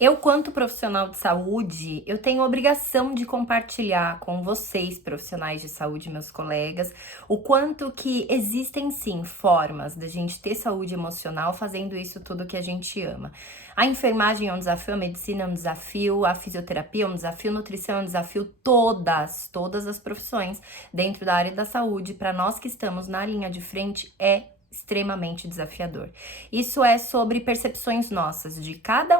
Eu, quanto profissional de saúde, eu tenho a obrigação de compartilhar com vocês, profissionais de saúde, meus colegas, o quanto que existem sim formas da gente ter saúde emocional fazendo isso tudo que a gente ama. A enfermagem é um desafio, a medicina é um desafio, a fisioterapia é um desafio, a nutrição é um desafio, todas as profissões dentro da área da saúde, para nós que estamos na linha de frente, é extremamente desafiador. Isso é sobre percepções nossas, de cada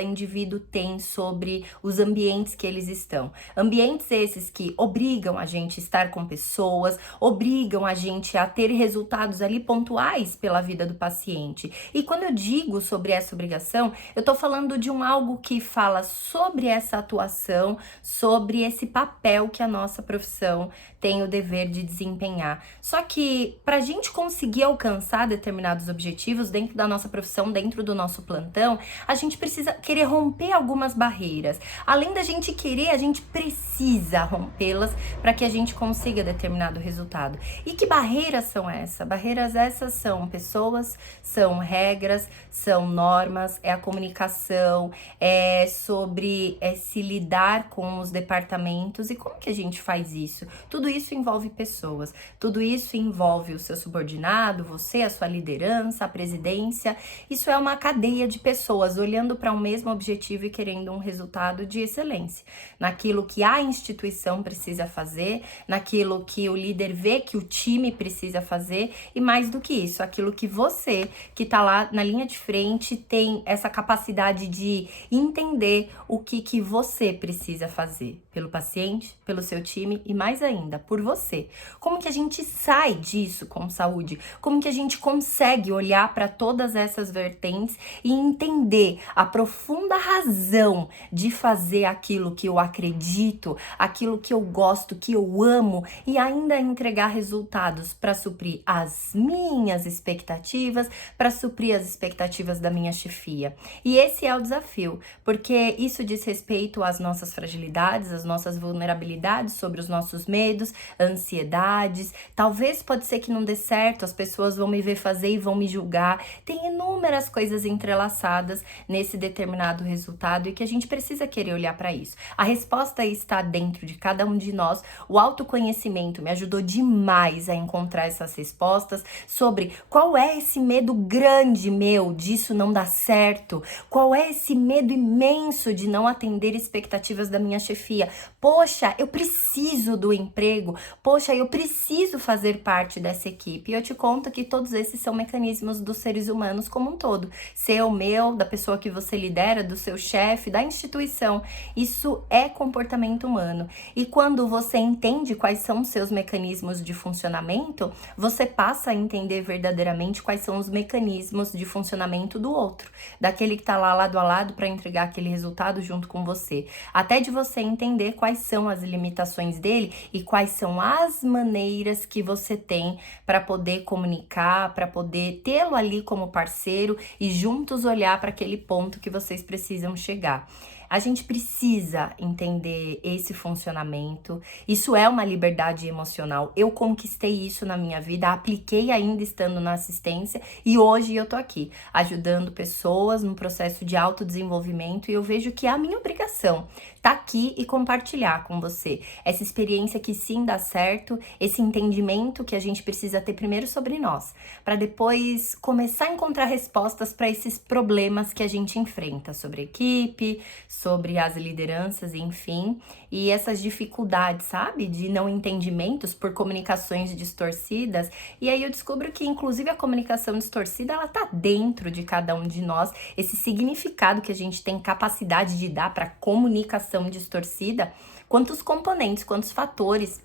indivíduo tem sobre os ambientes que eles estão. Ambientes esses que obrigam a gente a estar com pessoas, obrigam a gente a ter resultados ali pontuais pela vida do paciente. E quando eu digo sobre essa obrigação, eu tô falando de algo que fala sobre essa atuação, sobre esse papel que a nossa profissão tem o dever de desempenhar. Só que pra gente conseguir alcançar determinados objetivos dentro da nossa profissão, dentro do nosso plantão, a gente precisa querer romper algumas barreiras. Além da gente querer, a gente precisa rompê-las para que a gente consiga determinado resultado. E que barreiras são essas? Barreiras essas são pessoas, são regras, são normas, é a comunicação, é sobre se lidar com os departamentos. E como que a gente faz isso? Tudo isso envolve pessoas, tudo isso envolve o seu subordinado, você, a sua liderança, a presidência. Isso é uma cadeia de pessoas olhando para um mesmo objetivo e querendo um resultado de excelência, naquilo que a instituição precisa fazer, naquilo que o líder vê que o time precisa fazer e mais do que isso, aquilo que você, que está lá na linha de frente, tem essa capacidade de entender o que você precisa fazer pelo paciente, pelo seu time e mais ainda, por você. Como que a gente sai disso com saúde? Como que a gente consegue olhar para todas essas vertentes e entender a profunda razão de fazer aquilo que eu acredito, aquilo que eu gosto, que eu amo e ainda entregar resultados para suprir as minhas expectativas, para suprir as expectativas da minha chefia. E esse é o desafio, porque isso diz respeito às nossas fragilidades, às nossas vulnerabilidades, sobre os nossos medos, ansiedades. Talvez pode ser que não dê certo, as pessoas vão me ver fazer e vão me julgar. Tem inúmeras coisas entrelaçadas nesse determinado resultado e que a gente precisa querer olhar para isso. A resposta está dentro de cada um de nós. O autoconhecimento me ajudou demais a encontrar essas respostas sobre qual é esse medo grande meu disso não dar certo, qual é esse medo imenso de não atender expectativas da minha chefia. Poxa, eu preciso do emprego, poxa, eu preciso fazer parte dessa equipe. E eu te conto que todos esses são mecanismos dos seres humanos como um todo. Seu, meu, da pessoa que você lidera, do seu chefe, da instituição. Isso é comportamento humano. E quando você entende quais são os seus mecanismos de funcionamento, você passa a entender verdadeiramente quais são os mecanismos de funcionamento do outro, daquele que está lá lado a lado para entregar aquele resultado junto com você. Até de você entender quais são as limitações dele e quais são as maneiras que você tem para poder comunicar, para poder tê-lo ali como parceiro e juntos olhar para aquele ponto que vocês precisam chegar. A gente precisa entender esse funcionamento. Isso é uma liberdade emocional. Eu conquistei isso na minha vida, apliquei ainda estando na assistência e hoje eu tô aqui ajudando pessoas no processo de autodesenvolvimento e eu vejo que é a minha obrigação tá aqui e compartilhar com você essa experiência que sim dá certo, esse entendimento que a gente precisa ter primeiro sobre nós, para depois começar a encontrar respostas para esses problemas que a gente enfrenta sobre a equipe, sobre as lideranças, enfim, e essas dificuldades, sabe, de não entendimentos por comunicações distorcidas. E aí eu descubro que inclusive a comunicação distorcida, ela tá dentro de cada um de nós, esse significado que a gente tem capacidade de dar para comunicação distorcida, quantos componentes, quantos fatores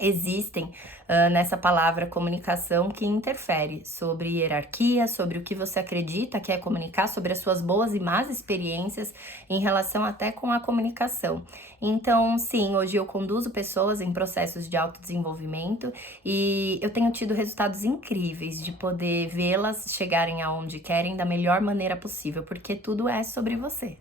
existem nessa palavra comunicação que interfere sobre hierarquia, sobre o que você acredita que é comunicar, sobre as suas boas e más experiências em relação até com a comunicação. Então, sim, hoje eu conduzo pessoas em processos de autodesenvolvimento e eu tenho tido resultados incríveis de poder vê-las chegarem aonde querem da melhor maneira possível, porque tudo é sobre você.